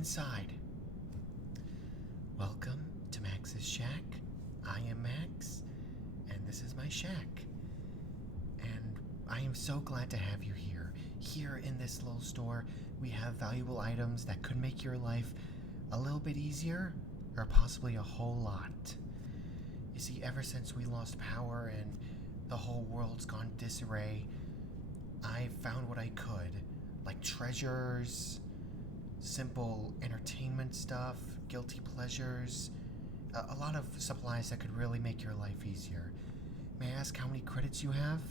inside. Welcome to Max's Shack. I am Max, and this is my shack. And I am so glad to have you here. Here in this little store, we have valuable items that could make your life a little bit easier, or possibly a whole lot. You see, ever since we lost power and the whole world's gone disarray, I found what I could, like treasures, simple entertainment stuff, guilty pleasures, a lot of supplies that could really make your life easier. May I ask how many credits you have?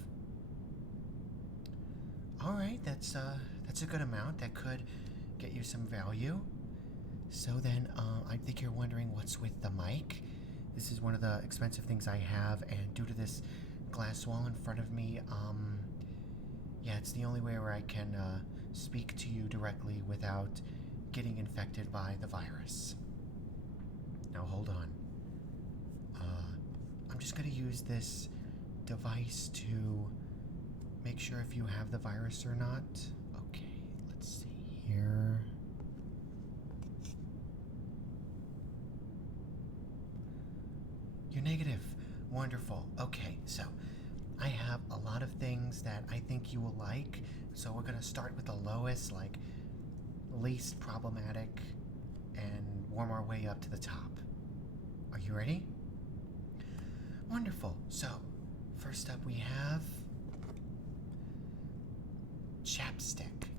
Alright, that's a good amount. That could get you some value. So then, I think you're wondering what's with the mic. This is one of the expensive things I have, and due to this glass wall in front of me, yeah, it's the only way where I can speak to you directly without getting infected by the virus. Now hold on. I'm just going to use this device to make sure if you have the virus or not. Okay, let's see here. You're negative. Wonderful. Okay, so I have a lot of things that I think you will like. So we're going to start with the lowest, like least problematic, and worm our way up to the top. Are you ready? Wonderful. So, first up we have chapstick.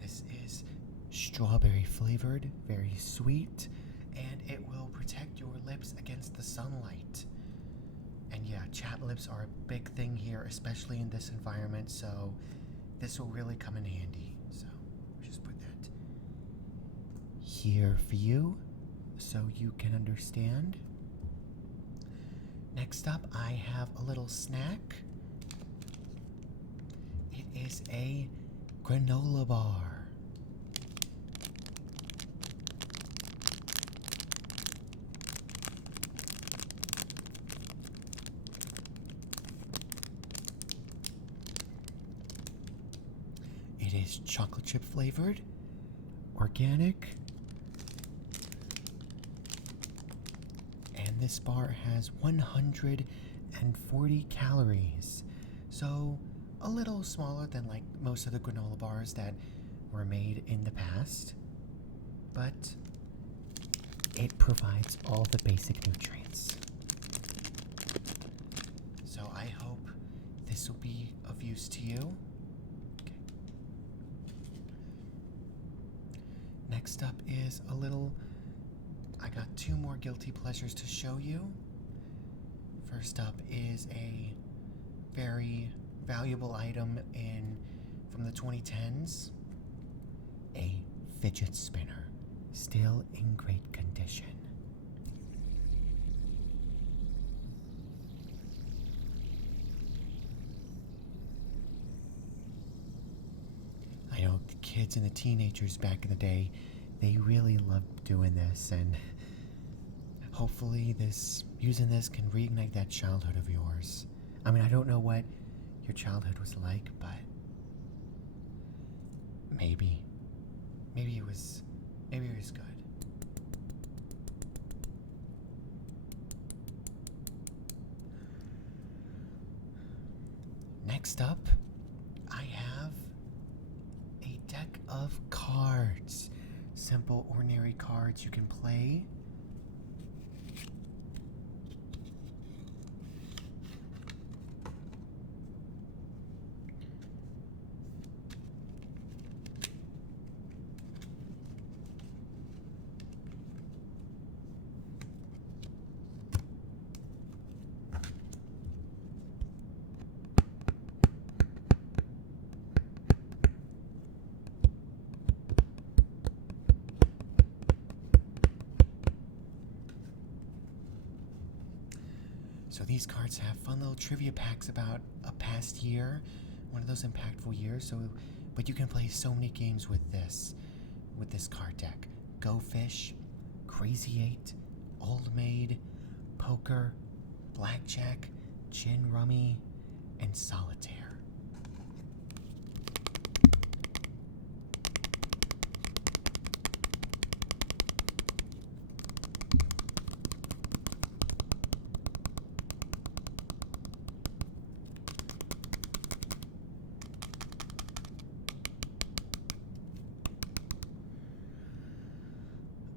This is strawberry flavored, very sweet, and it will protect your lips against the sunlight. And yeah, chapped lips are a big thing here, especially in this environment, so this will really come in handy. So just put that here for you so you can understand. Next up, I have a little snack. It is a granola bar. It is chocolate chip flavored, organic, and this bar has 140 calories, so a little smaller than like most of the granola bars that were made in the past, but it provides all the basic nutrients. So I hope this will be of use to you. Next up is I got two more guilty pleasures to show you. First up is a very valuable item from the 2010s, a fidget spinner, still in great condition. I know the kids and the teenagers back in the day, they really loved doing this, and hopefully using this can reignite that childhood of yours. I mean, I don't know what your childhood was like, but maybe it was good. Next up, I have a deck of cards. Simple, ordinary cards you can play. So these cards have fun little trivia packs about a past year, one of those impactful years. But you can play so many games with this card deck. Go Fish, Crazy Eight, Old Maid, Poker, Blackjack, Gin Rummy, and Solitaire.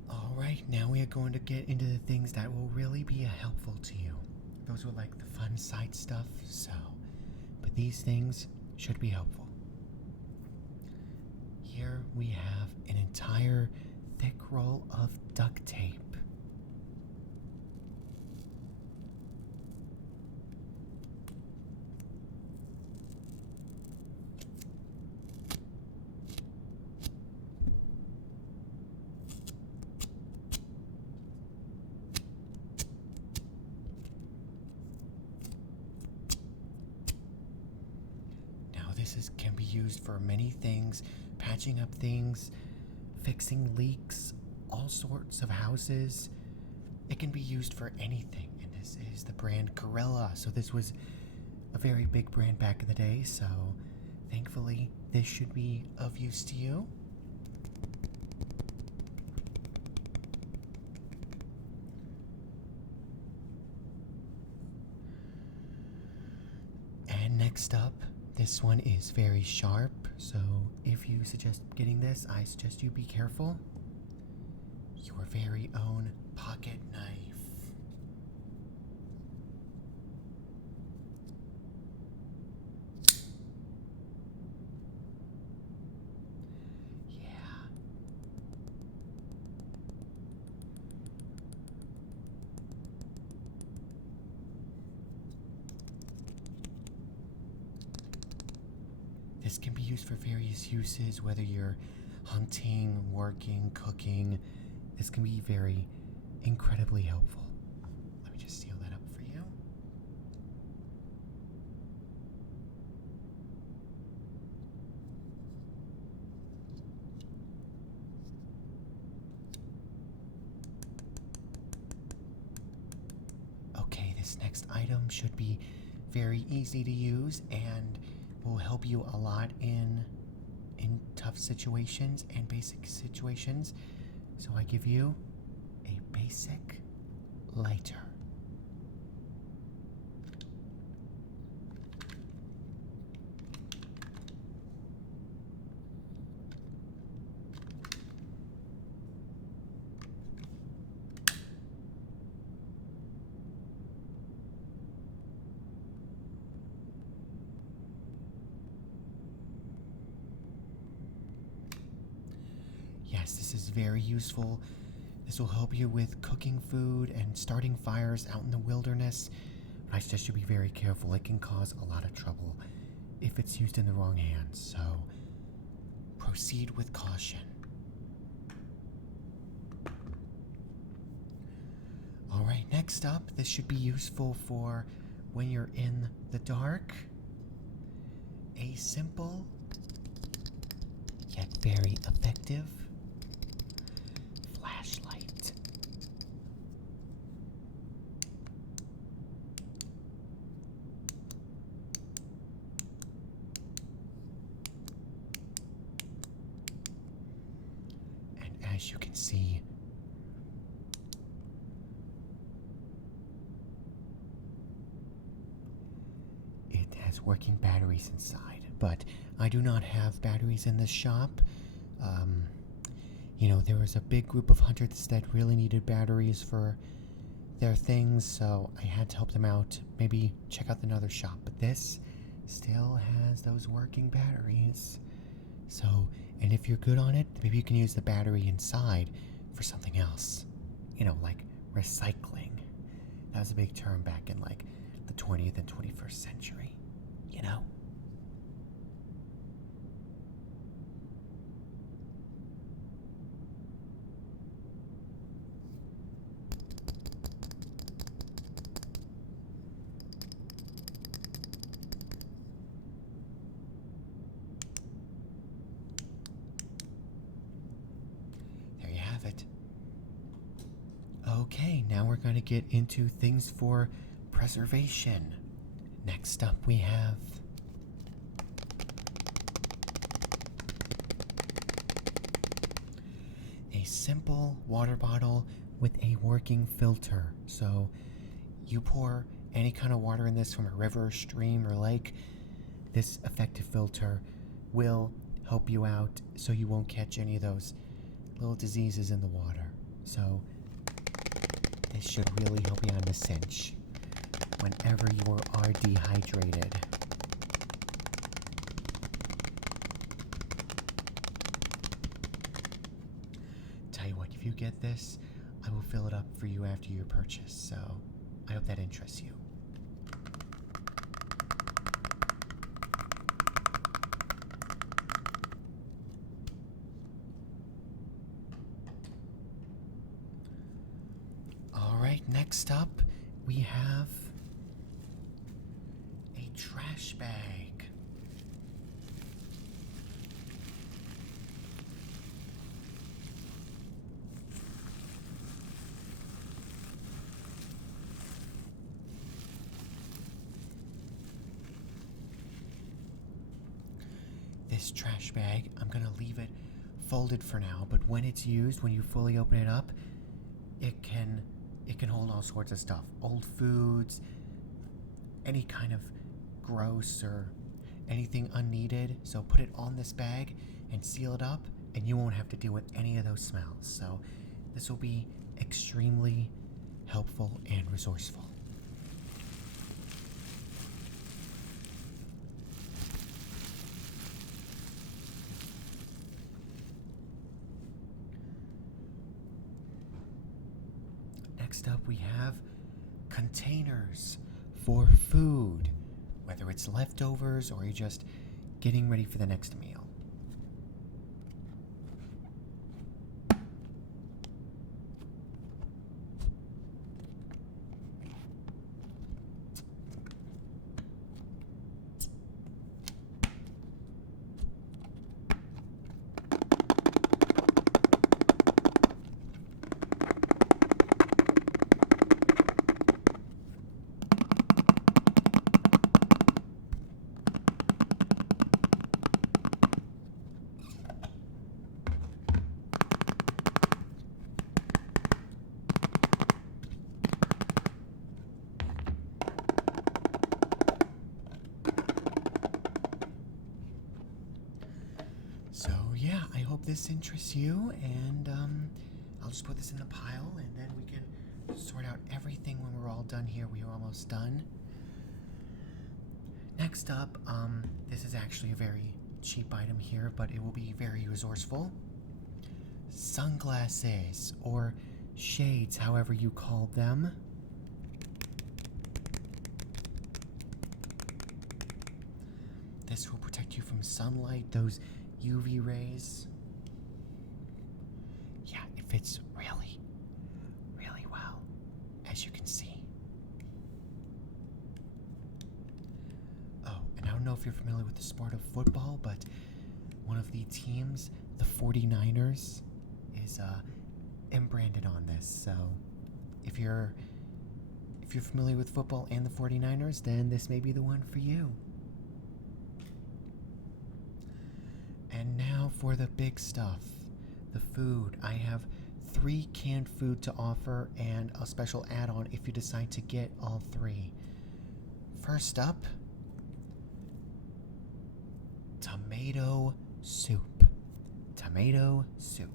Alright, now we are going to get into the things that will really be helpful to you. Those were like the fun side stuff, but these things should be helpful. Here we have an entire thick roll of duct tape. This can be used for many things, patching up things, fixing leaks, all sorts of houses. It can be used for anything, and this is the brand Corella. So this was a very big brand back in the day, so thankfully this should be of use to you. And next up, this one is very sharp, so if you suggest getting this, I suggest you be careful. Your very own pocket knife. This can be used for various uses, whether you're hunting, working, cooking. This can be very incredibly helpful. Let me just seal that up for you. Okay, this next item should be very easy to use and will help you a lot in tough situations and basic situations. So I give you a basic lighter. Yes, this is very useful. This will help you with cooking food and starting fires out in the wilderness. But I suggest you be very careful. It can cause a lot of trouble if it's used in the wrong hands. So proceed with caution. Alright, next up, this should be useful for when you're in the dark. A simple yet very effective flashlight. And as you can see, it has working batteries inside, but I do not have batteries in this shop. There was a big group of hunters that really needed batteries for their things, so I had to help them out. Maybe check out another shop, but this still has those working batteries. So, and if you're good on it, maybe you can use the battery inside for something else. Like recycling. That was a big term back in like the 20th and 21st century, There you have it. Okay, now we're going to get into things for preservation. Next up, we have a simple water bottle with a working filter. So you pour any kind of water in this from a river, stream, or lake, this effective filter will help you out so you won't catch any of those little diseases in the water. So this should really help you on a cinch whenever you are dehydrated. Tell you what, if you get this, I will fill it up for you after your purchase, so I hope that interests you. Alright, next up, we have a trash bag. This trash bag, I'm going to leave it folded for now, but when it's used, when you fully open it up, it can hold all sorts of stuff. Old foods, any kind of gross or anything unneeded. So put it on this bag and seal it up, and you won't have to deal with any of those smells. So this will be extremely helpful and resourceful. Next up, we have containers for food, whether it's leftovers or you're just getting ready for the next meal. So yeah, I hope this interests you, and I'll just put this in the pile, and then we can sort out everything when we're all done here. We are almost done. Next up, this is actually a very cheap item here, but it will be very resourceful. Sunglasses, or shades, however you call them. This will protect you from sunlight, those UV rays. Yeah, it fits really, really well, as you can see. Oh, and I don't know if you're familiar with the sport of football, but one of the teams, the 49ers, is branded on this. So if you're familiar with football and the 49ers, then this may be the one for you. And now for the big stuff, the food. I have 3 canned food to offer and a special add-on if you decide to get all 3. First up, tomato soup. Tomato soup.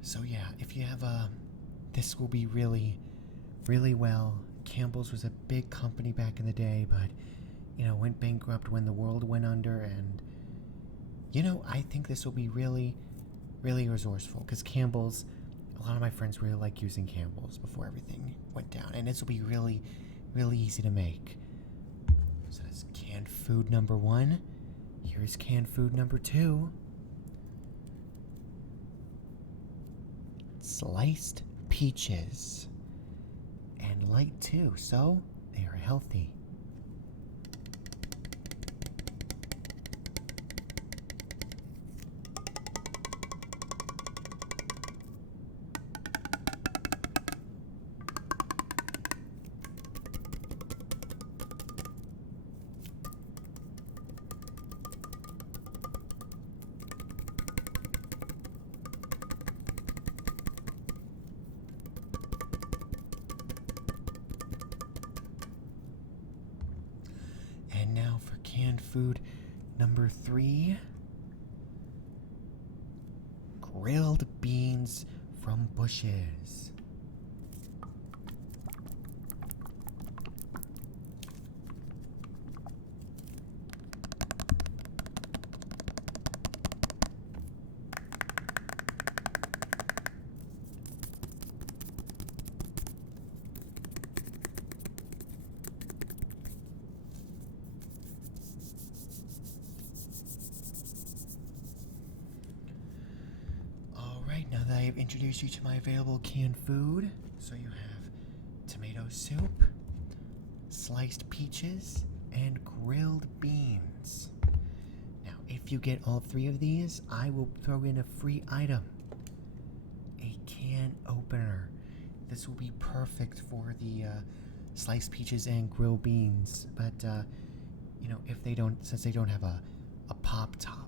So yeah, if you have this will be really, really well. Campbell's was a big company back in the day, but, went bankrupt when the world went under, and, I think this will be really, really resourceful, because Campbell's, a lot of my friends really like using Campbell's before everything went down, and this will be really, really easy to make. So that's canned food number 1. Here Here's canned food number 2. Sliced peaches. And light too, so they are healthy. And now for canned food number 3. Grilled beans from bushes. Alright, now that I have introduced you to my available canned food, so you have tomato soup, sliced peaches, and grilled beans. Now, if you get all 3 of these, I will throw in a free item. A can opener. This will be perfect for the sliced peaches and grilled beans, but if they don't, since they don't have a pop top.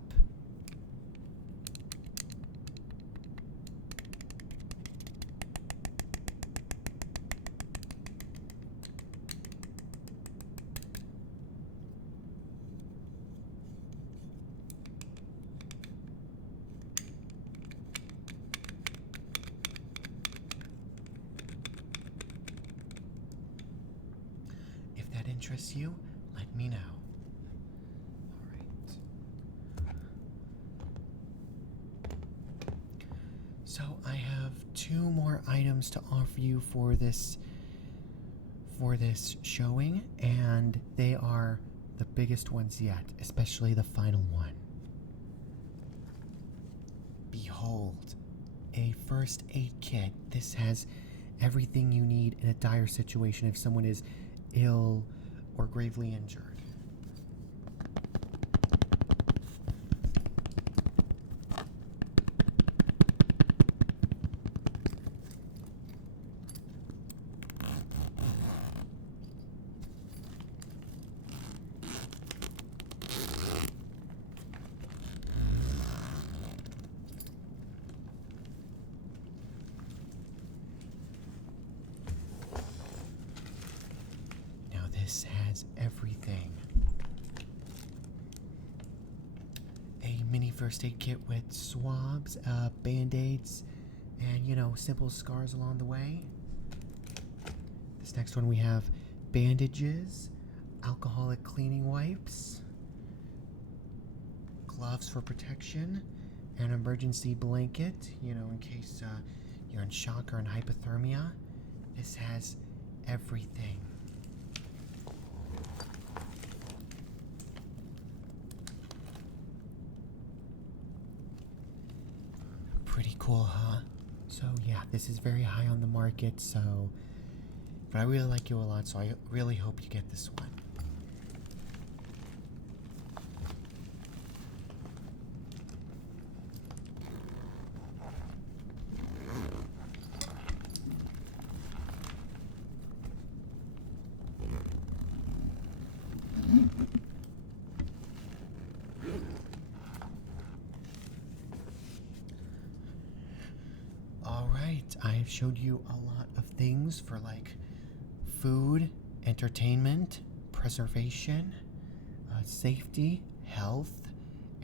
If that interests you, let me know. Alright. So I have 2 more items to offer you for this showing, and they are the biggest ones yet, especially the final one. Behold, a first aid kit. This has everything you need in a dire situation if someone is ill or gravely injured. This has everything. A mini first aid kit with swabs, band-aids, and, simple scars along the way. This next one we have bandages, alcoholic cleaning wipes, gloves for protection, an emergency blanket, in case you're in shock or in hypothermia. This has everything. Pretty cool, huh? So yeah, this is very high on the market, but I really like you a lot, so I really hope you get this one. Alright, I have showed you a lot of things for food, entertainment, preservation, safety, health,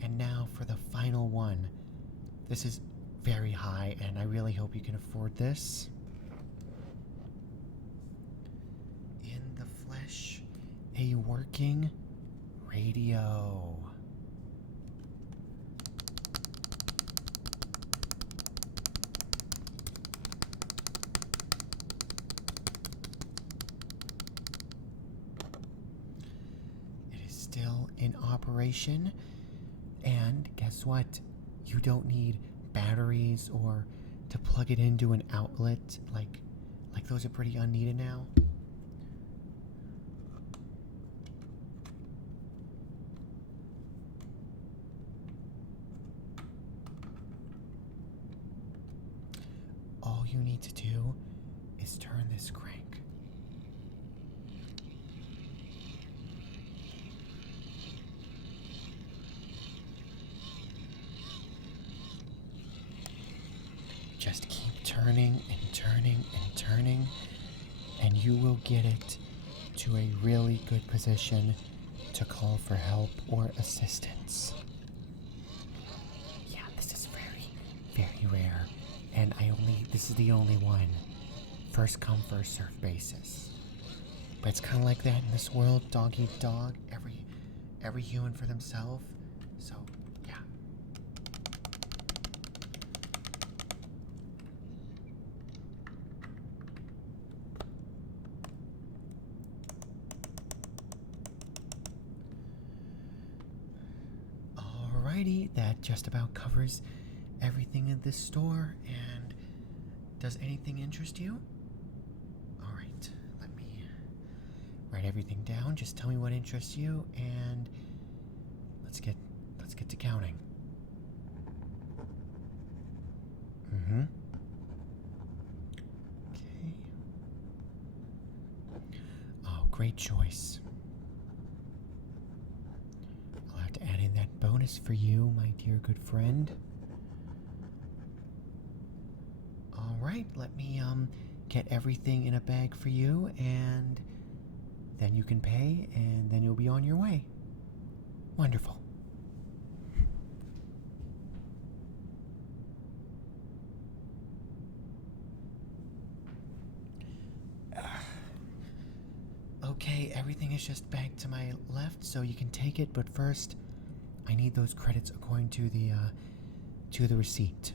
and now for the final one. This is very high, and I really hope you can afford this. In the flesh, a working radio. It is still in operation, guess what? You don't need batteries or to plug it into an outlet. Like those are pretty unneeded now. All you need to do is turn this crank. Just keep turning and turning and turning, and you will get it to a really good position to call for help or assistance. Yeah, this is very, very rare, and this is the only one. First come, first serve basis. But it's kind of like that in this world, dog eat dog, every human for themselves. So, yeah. Alrighty, that just about covers everything in this store. And does anything interest you? Alright, let me write everything down. Just tell me what interests you, and let's get to counting. Okay. Oh, great choice. I'll have to add in that bonus for you, my dear good friend. Alright, let me get everything in a bag for you, and then you can pay, and then you'll be on your way. Wonderful. Okay, everything is just back to my left, so you can take it, but first, I need those credits according to the receipt.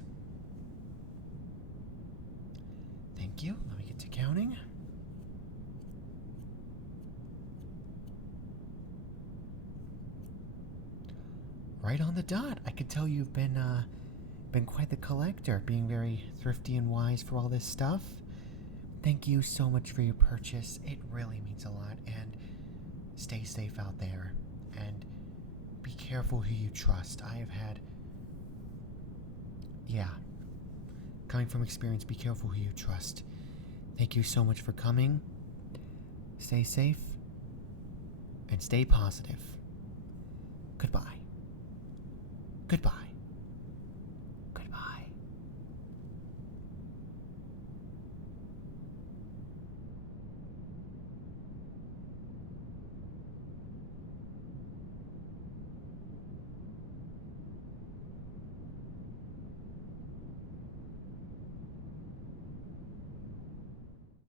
Thank you. Let me get to counting. Right on the dot. I can tell you've been quite the collector, being very thrifty and wise for all this stuff. Thank you so much for your purchase. It really means a lot, and stay safe out there, and be careful who you trust. Coming from experience, be careful who you trust. Thank you so much for coming. Stay safe, and stay positive.